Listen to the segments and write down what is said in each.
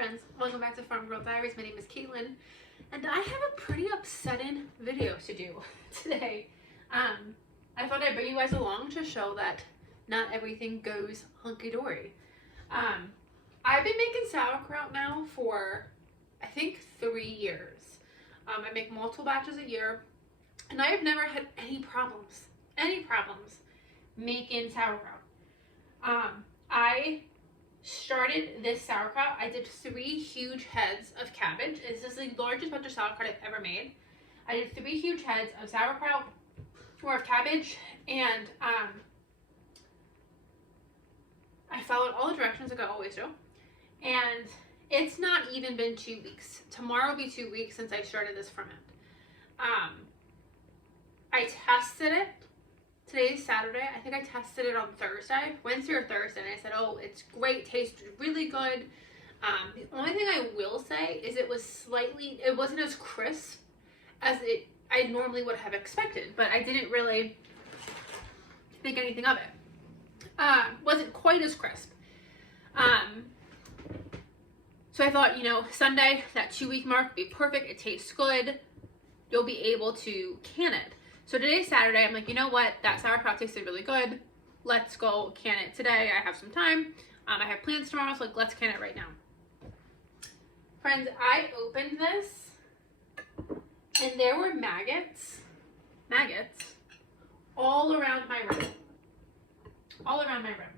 friends, welcome back to Farm Girl Diaries. My name is Caitlin, and I have a pretty upsetting video to do today. I thought I'd bring you guys along to show that not everything goes hunky-dory. I've been making sauerkraut now for, I think, 3 years. I make multiple batches a year, and I have never had any problems making sauerkraut. I started this sauerkraut. I did 3 huge heads of cabbage. This is the largest bunch of sauerkraut I've ever made. I did 3 huge heads of sauerkraut or of cabbage, and I followed all the directions like I always do. And it's not even been 2 weeks. Tomorrow will be 2 weeks since I started this ferment. I tested it. Today's Saturday. I think I tested it on Thursday, Wednesday or Thursday, and I said, oh, it's great, tasted really good. The only thing I will say is it wasn't as crisp as I normally would have expected, but I didn't really think anything of it. Wasn't quite as crisp. So I thought, Sunday, that 2-week mark would be perfect. It tastes good. You'll be able to can it. So today's Saturday, I'm like, you know what? That sauerkraut tasted really good. Let's go can it today. I have some time. I have plans tomorrow, so let's can it right now. Friends, I opened this, and there were maggots all around my rim. All around my rim.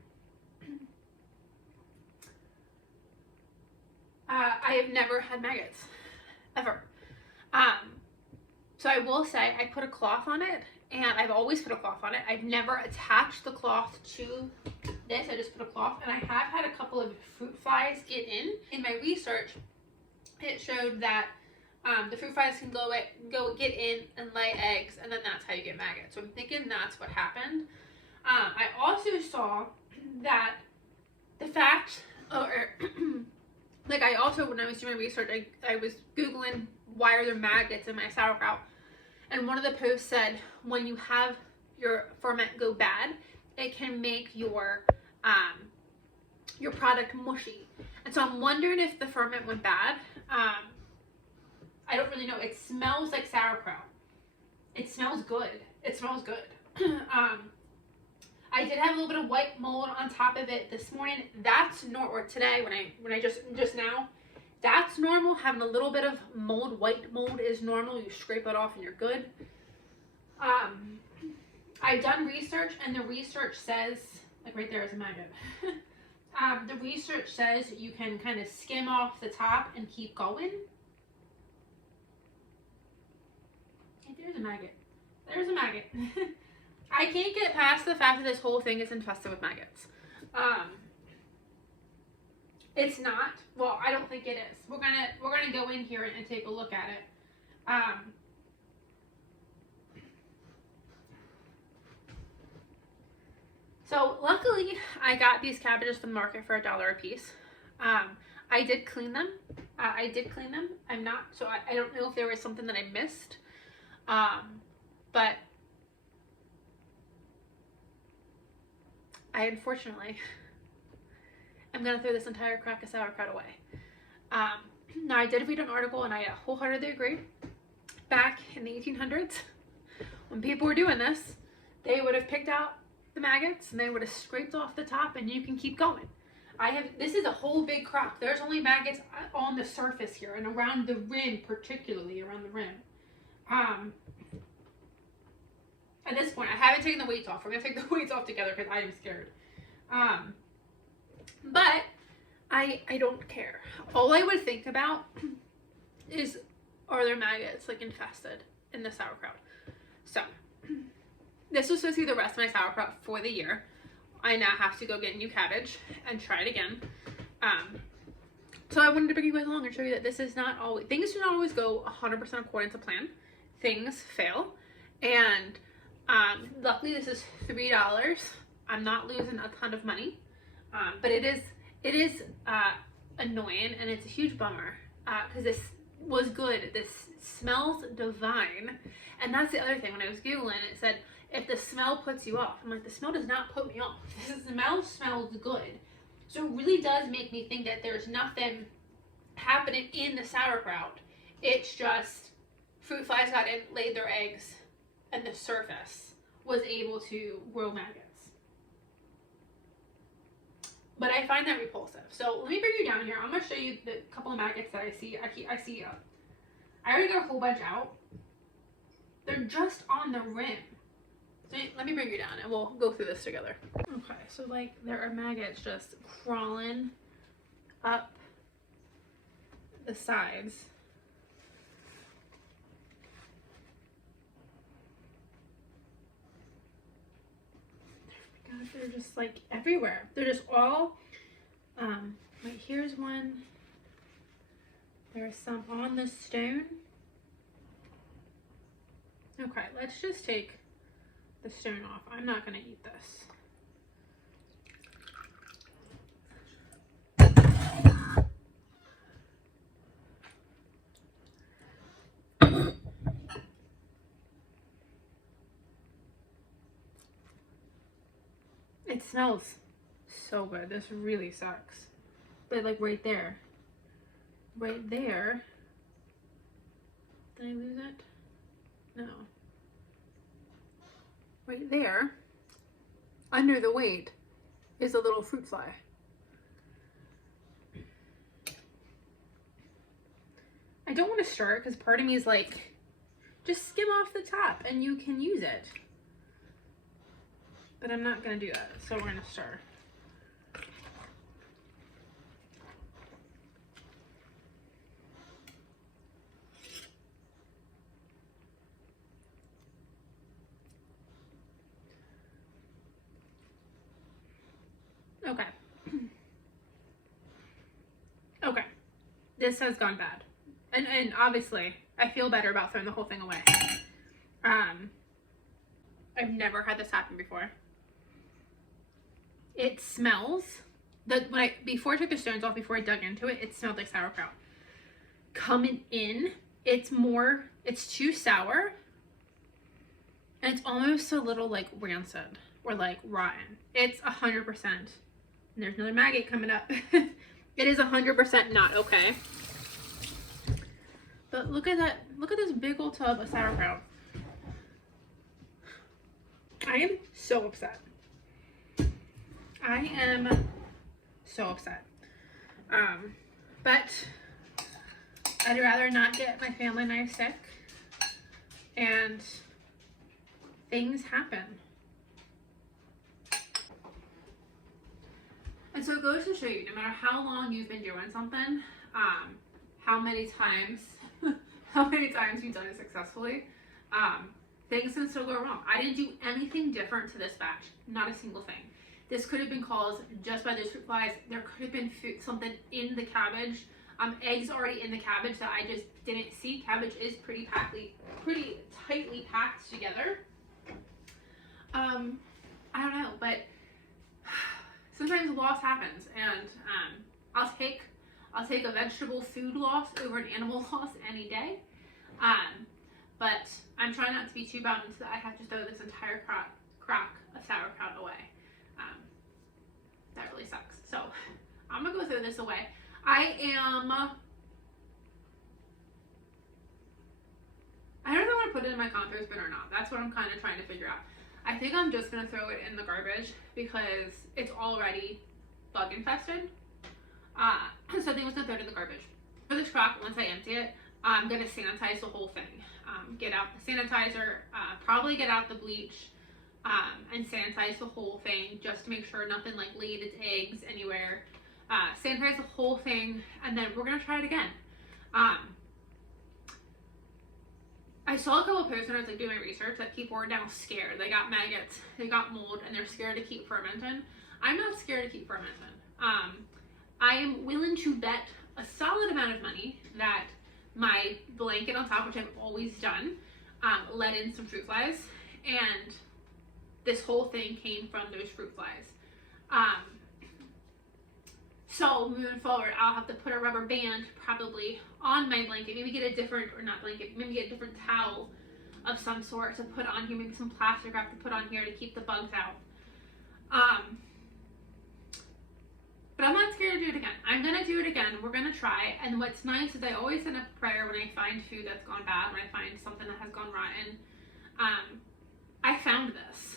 I have never had maggots, ever. So I will say I put a cloth on it, and I've always put a cloth on it. I've never attached the cloth to this. I just put a cloth, and I have had a couple of fruit flies get in. In my research, it showed that the fruit flies can get in and lay eggs, and then that's how you get maggots. So I'm thinking that's what happened. I also saw that the fact, I also, when I was doing my research, I was Googling why are there maggots in my sauerkraut. And one of the posts said when you have your ferment go bad, it can make your product mushy. And so I'm wondering if the ferment went bad. I don't really know. It smells like sauerkraut. It smells good. It smells good. I did have a little bit of white mold on top of it this morning. That's normal. Or today when I just now. That's normal. Having a little bit of mold, white mold is normal. You scrape it off and you're good. I've done research, and the research says, like right there is a maggot. The research says you can kind of skim off the top and keep going. Hey, there's a maggot. There's a maggot. I can't get past the fact that this whole thing is infested with maggots. It's not. Well, I don't think it is. We're gonna go in here and take a look at it. So luckily, I got these cabbages from the market for $1 a piece. I did clean them. I'm not. So I don't know if there was something that I missed. But I unfortunately. I'm going to throw this entire crack of sauerkraut away. Now, I did read an article, and I wholeheartedly agree. Back in the 1800s, when people were doing this, they would have picked out the maggots, and they would have scraped off the top, and you can keep going. This is a whole big crock. There's only maggots on the surface here, and around the rim, particularly around the rim. At this point, I haven't taken the weights off. We're going to take the weights off together, because I am scared. But I don't care. All I would think about is, are there maggots infested in the sauerkraut? So this was supposed to be the rest of my sauerkraut for the year. I now have to go get new cabbage and try it again. So I wanted to bring you guys along and show you that this is not always, things do not always go 100% according to plan. Things fail. And luckily this is $3. I'm not losing a ton of money. But it is annoying, and it's a huge bummer because this was good. This smells divine, and that's the other thing. When I was Googling, it said if the smell puts you off. I'm like, the smell does not put me off. The smell smells good. So it really does make me think that there's nothing happening in the sauerkraut. It's just fruit flies got in, laid their eggs, and the surface was able to grow maggots. But I find that repulsive. So let me bring you down here. I'm going to show you the couple of maggots that I see. I see I already got a whole bunch out. They're just on the rim. So let me bring you down and we'll go through this together. Okay, so like there are maggots just crawling up the sides. God, they're just like everywhere. They're just all, like here's one. There's some on the stone. Okay, let's just take the stone off. I'm not gonna eat this. It smells so good. This really sucks. But like right there. Right there. Did I lose it? No. Right there, under the weight, is a little fruit fly. I don't want to stir it because part of me is like, just skim off the top and you can use it. But I'm not going to do that, so we're going to stir. Okay. Okay. This has gone bad. And obviously, I feel better about throwing the whole thing away. I've never had this happen before. It smells, before I took the stones off, before I dug into it, it smelled like sauerkraut. Coming in, it's too sour. And it's almost a little like rancid or like rotten. It's 100%. And there's another maggot coming up. It is 100% not okay. But look at that. Look at this big old tub of sauerkraut. I am so upset. I am so upset. But I'd rather not get my family and I sick. And things happen. And so it goes to show you, no matter how long you've been doing something, how many times you've done it successfully, things can still go wrong. I didn't do anything different to this batch, not a single thing. This could have been caused just by those fruit flies. There could have been something in the cabbage, eggs already in the cabbage that I just didn't see. Cabbage is pretty tightly packed together. I don't know, but sometimes loss happens, and I'll take a vegetable food loss over an animal loss any day. But I'm trying not to be too bound that I have to throw this entire crock of sauerkraut away. That really sucks. So I'm gonna go throw this away. I don't know if I want to put it in my compost bin or not. That's what I'm kind of trying to figure out. I think I'm just going to throw it in the garbage because it's already bug infested. So I think I'm just going to throw it in the garbage. For this crock, once I empty it, I'm going to sanitize the whole thing. Get out the sanitizer, probably get out the bleach, and sanitize the whole thing just to make sure nothing like laid its eggs anywhere. Sanitize the whole thing, and then we're going to try it again. I saw a couple posts when I was like doing my research that people are now scared. They got maggots, they got mold, and they're scared to keep fermenting. I'm not scared to keep fermenting. I am willing to bet a solid amount of money that my blanket on top, which I've always done, let in some fruit flies, and this whole thing came from those fruit flies. So moving forward, I'll have to put a rubber band probably on my blanket, maybe get a different, or not blanket, maybe get a different towel of some sort to put on here, maybe some plastic wrap to put on here to keep the bugs out. But I'm not scared to do it again. I'm gonna do it again. We're gonna try. And what's nice is I always send a prayer when I find food that's gone bad, when I find something that has gone rotten. I found this.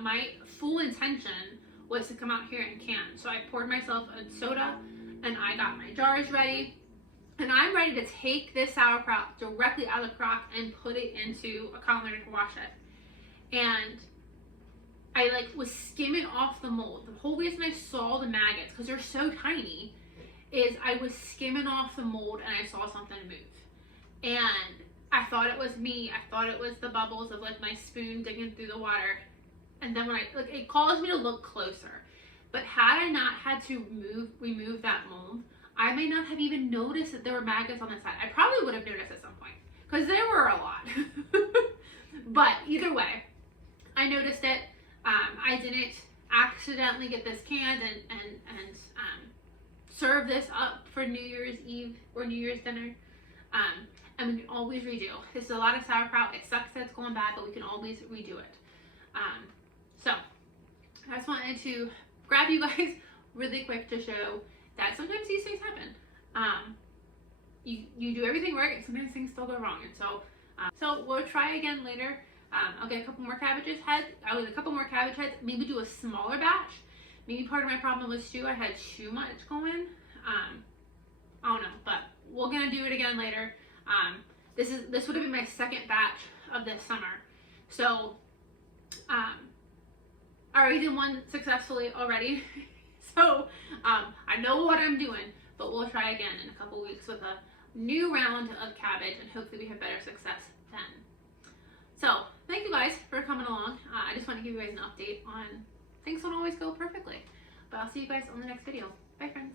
My full intention was to come out here and can. So I poured myself a soda and I got my jars ready. And I'm ready to take this sauerkraut directly out of the crock and put it into a colander to wash it. And I like was skimming off the mold. The whole reason I saw the maggots, because they're so tiny, is I was skimming off the mold and I saw something move. And I thought it was me. I thought it was the bubbles of like my spoon digging through the water. And then when it caused me to look closer. But had I not had to remove that mold, I may not have even noticed that there were maggots on the side. I probably would have noticed at some point, because there were a lot. But either way, I noticed it. I didn't accidentally get this canned and serve this up for New Year's Eve or New Year's dinner. And we can always redo. This is a lot of sauerkraut. It sucks that it's going bad, but we can always redo it. So I just wanted to grab you guys really quick to show that sometimes these things happen. You do everything right, and sometimes things still go wrong. And so we'll try again later. I'll get a couple more cabbage heads. Maybe do a smaller batch. Maybe part of my problem was too, I had too much going. I don't know, but we're gonna do it again later. This would have been my second batch of this summer. So I already did one successfully already. So I know what I'm doing, but we'll try again in a couple weeks with a new round of cabbage, and hopefully we have better success then. So thank you guys for coming along. I just want to give you guys an update on things don't always go perfectly, but I'll see you guys on the next video. Bye friends.